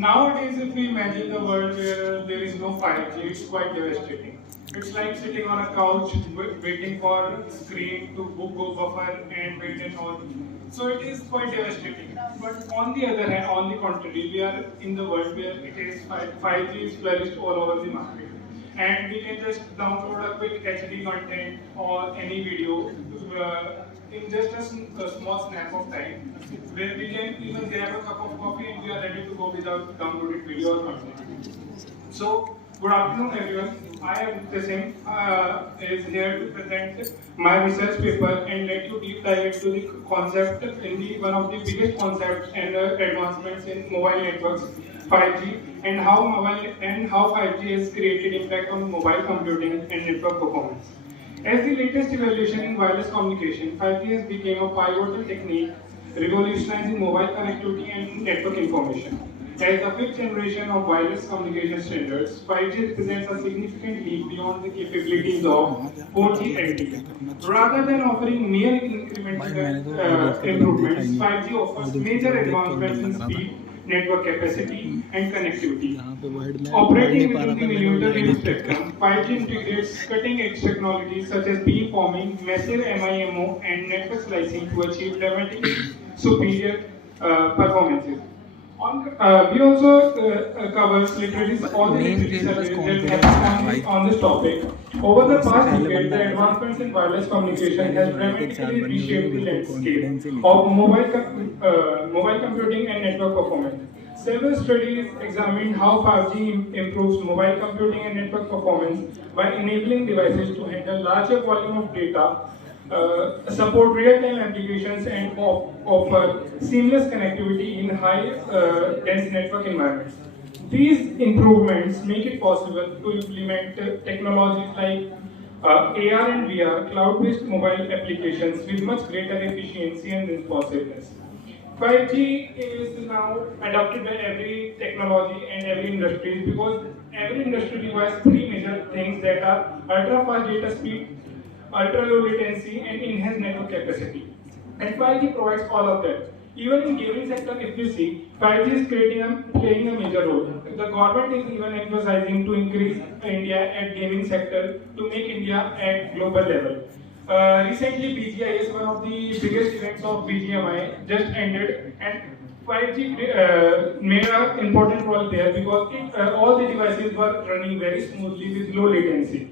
Nowadays, if we imagine the world where there is no 5G, it's quite devastating. It's like sitting on a couch waiting for screen to go buffer and wait and all. So it is quite devastating. But on the other hand, on the contrary, we are in the world where it is 5G is flourished all over the market. And we can just download a quick HD content or any video in just a small snap of time, where we can even grab a cup of coffee and we are ready to go without downloaded video or content. So, good afternoon everyone. I am Aditya Singh, is here to present my research paper and let you deep dive into the concept in the one of the biggest concepts and advancements in mobile networks, 5G, and how 5G has created impact on mobile computing and network performance. As the latest evolution in wireless communication, 5G has become a pivotal technique revolutionizing mobile connectivity and network information. As the fifth generation of wireless communication standards, 5G represents a significant leap beyond the capabilities of 4G LTE. Rather than offering mere incremental improvements, 5G offers major advancements in speed, network capacity, and connectivity. Operating within the millimeter wave spectrum, 5G integrates cutting-edge technologies such as beamforming, massive MIMO, and network slicing to achieve dramatically superior performances. We also cover literally all the research that have on this topic. Over the past decade, the advancements in wireless communication has dramatically reshaped the landscape of mobile computing and network performance. Several studies examined how 5G improves mobile computing and network performance by enabling devices to handle larger volume of data, support real-time applications, and offer seamless connectivity in high-dense network environments. These improvements make it possible to implement technologies like AR and VR, cloud-based mobile applications with much greater efficiency and responsiveness. 5G is now adopted by every technology and every industry because every industry requires three major things that are ultra-fast data speed, ultra-low latency, and enhanced network capacity. And 5G provides all of that. Even in gaming sector, if you see, 5G is playing a major role. The government is even emphasizing to increase India at gaming sector to make India at global level. Recently, BGI, one of the biggest events of BGMI, just ended, and 5G made an important role there because all the devices were running very smoothly with low latency.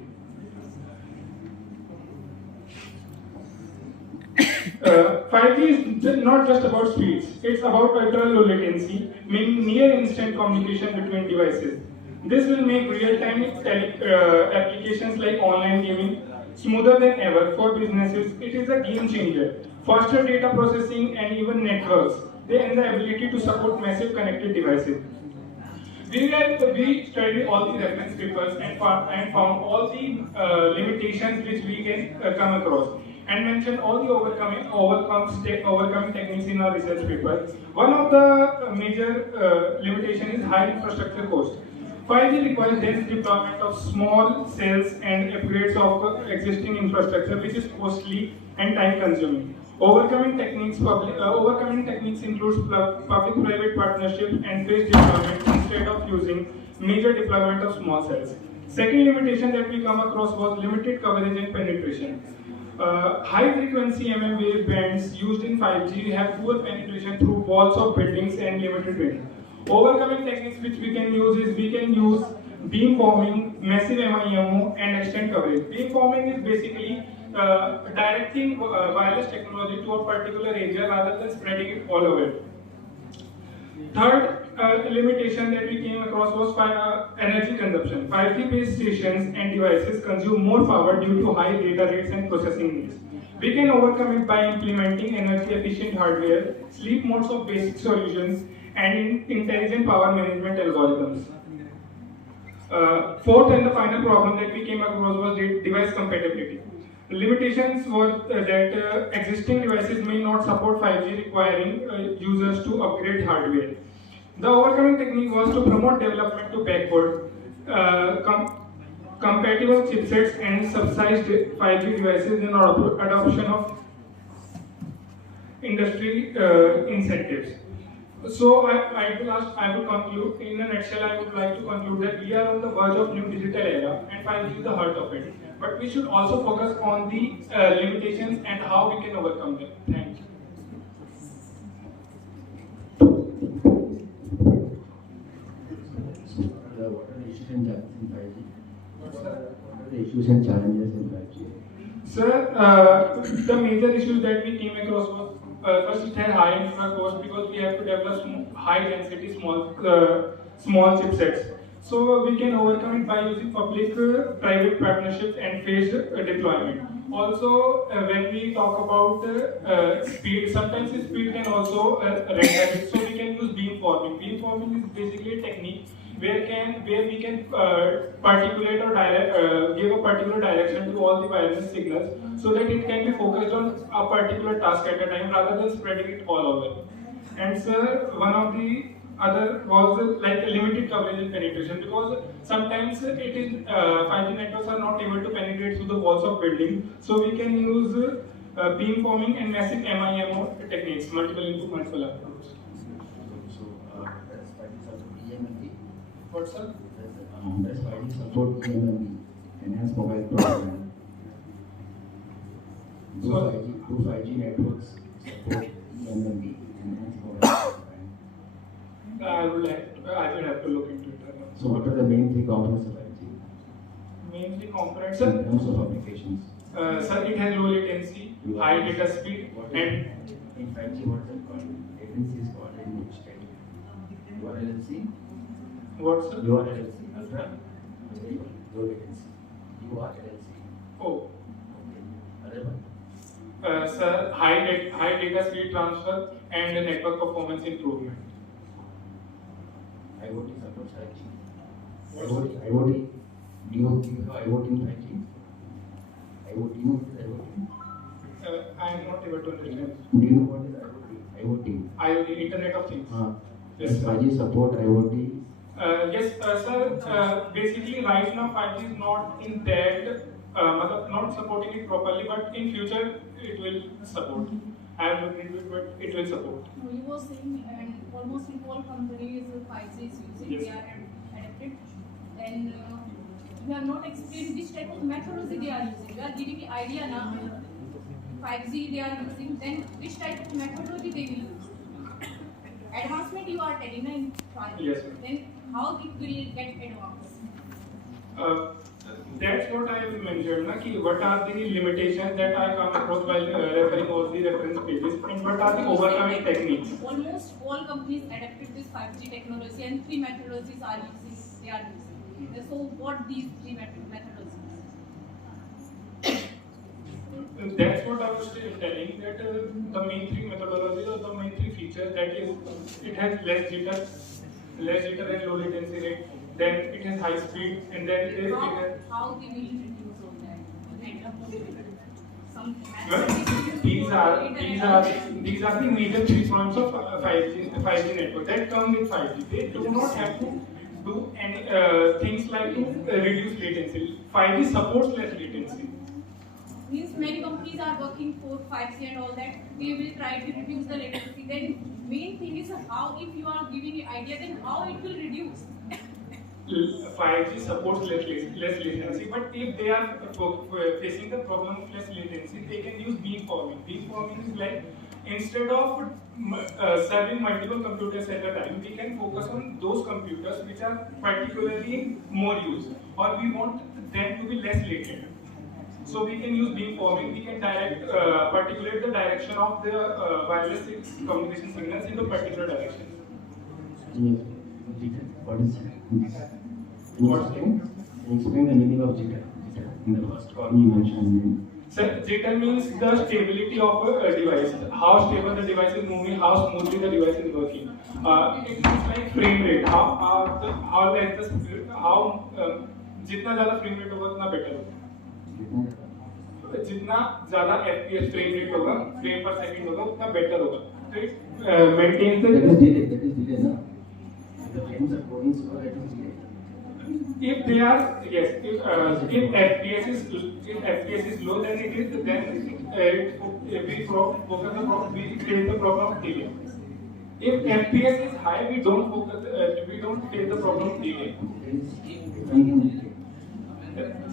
5G is not just about speeds, it's about ultra low latency, meaning near instant communication between devices. This will make real-time applications like online gaming smoother than ever for businesses. It is a game changer. Faster data processing and even networks, and the ability to support massive connected devices. We studied all the reference papers and found all the limitations which we can come across, and mentioned all the overcoming techniques in our research paper. One of the major limitation is high infrastructure cost. 5G requires dense deployment of small cells and upgrades of existing infrastructure, which is costly and time-consuming. Overcoming techniques includes public-private partnership and phased deployment instead of using major deployment of small cells. Second limitation that we come across was limited coverage and penetration. High-frequency wave bands used in 5G have poor penetration through walls of buildings and limited range. Overcoming techniques which we can use beamforming, massive MIMO, and extend coverage. Beamforming is basically directing wireless technology to a particular area rather than spreading it all over. Third limitation that we came across was energy consumption. 5G base stations and devices consume more power due to high data rates and processing needs. We can overcome it by implementing energy efficient hardware, sleep modes of basic solutions, and intelligent power management algorithms. Fourth and the final problem that we came across was device compatibility. Limitations were that existing devices may not support 5G, requiring users to upgrade hardware. The overcoming technique was to promote development to backward compatible chipsets and subsidized 5G devices in adoption of industry incentives. So I would conclude in a nutshell. I would like to conclude that we are on the verge of new digital era, and 5G is the heart of it. But we should also focus on the limitations and how we can overcome them. Thank you. What are the issues and challenges in 5G? What's that? What are the issues and challenges in 5G? Sir, the major issues that we came across was first it had high infra cost because we have to develop high density small chipsets. So we can overcome it by using public-private partnerships and phased deployment. Also, when we talk about speed, sometimes the speed can also render. So we can use beamforming. Beamforming is basically a technique where we can particulate or give a particular direction to all the wireless signals so that it can be focused on a particular task at a time rather than spreading it all over. And sir, one of the other was like limited coverage and penetration because sometimes it is 5G networks are not able to penetrate through the walls of building, so we can use beamforming and massive MIMO techniques, multiple input, multiple outputs. Does 5G support EMMB? What sir? Does 5G support EMMB, enhanced mobile broadband? Do 5G networks support EMMB, enhanced mobile broadband? I would have to look into it. So what are the main three components of 5G? Mainly components, In sir. terms of applications? Sir, it has low latency, high data speed, and In 5G, what is it called? Latency is called in which type? URLLC? what sir? URLLC, ultra low latency. URLLC. Oh, Okay. Other one? sir, high data speed transfer and network performance improvement. IoT supports 5G. What IoT. Do you have IoT in 5G? IoT, you know what is IoT? I am not able to understand. Do you know what is IoT? IoT. IoT, Internet of Things. Yes, Does sir. 5G support IoT? Yes, sir. Basically, right now 5G is not in that, not supporting it properly, but in future it will support. I am looking into it, but it will support. No, you were saying, and almost in all companies 5G is using, Yes. they are adapted. And you have not explained which type of methodology they are using. You are giving the idea now. 5G they are using, then which type of methodology they will use. Advancement you are telling in 5G. Yes, sir. Then how it will get advanced? Uh, that's what I mentioned, na, ki what are the limitations that I come across while referring all the reference pages and what are the overcoming techniques. Almost all companies adapted this 5G technology and three methodologies are using. They are using. So what these three methodologies? That's what I was telling that the main three methodologies or the main three features that is it has less jitter and low latency rate, then it has high speed, and then it has How they will reduce all that? Some well, these are the major three points of 5G network that come with 5G. They do not have to do any things like to reduce latency. 5G supports less latency. Means many companies are working for 5G and all that. They will try to reduce the latency. Then main thing is how if you are giving an idea, then how it will reduce. 5G supports less latency, but if they are facing the problem of less latency, they can use beamforming. Beamforming is like instead of serving multiple computers at a time, we can focus on those computers which are particularly in more use, or we want them to be less latent. So we can use beamforming. We can particulate the direction of the wireless communication signals in the particular direction. What is jitter? Can you explain the meaning of jitter? In the first column you mentioned. So jitter means the stability of a device. How stable the device is moving, how smoothly the device is working. It means like frame rate. जितना ज़्यादा frame rate होगा उतना better होगा. जितना ज़्यादा FPS frame rate होगा, frame per second होगा उतना better होगा. So it maintains the. That is delay, na? The frames are going slow. That is delay. If they are yes, if FPS is low, then it is then if we focus the problem, we create the problem of delay. If FPS is high, we don't focus, we don't face the problem delay.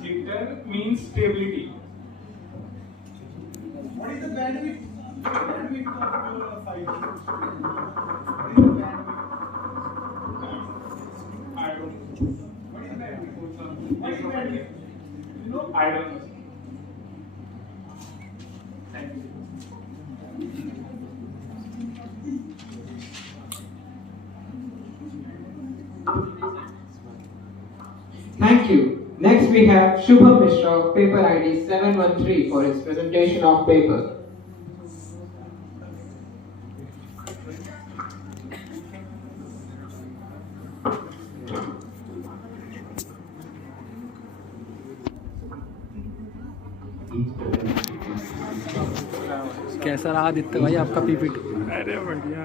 Jitter means stability. What is the bandwidth? Bandwidth of 5G. What is the bandwidth? I don't know. What is the bandwidth? What is the bandwidth? You know? I don't know. Thank you. Thank you. Next we have Shubham Mishra of paper ID 713 for his presentation of paper. कैसा रहा आदित्य भाई आपका PPT? अरे बढ़िया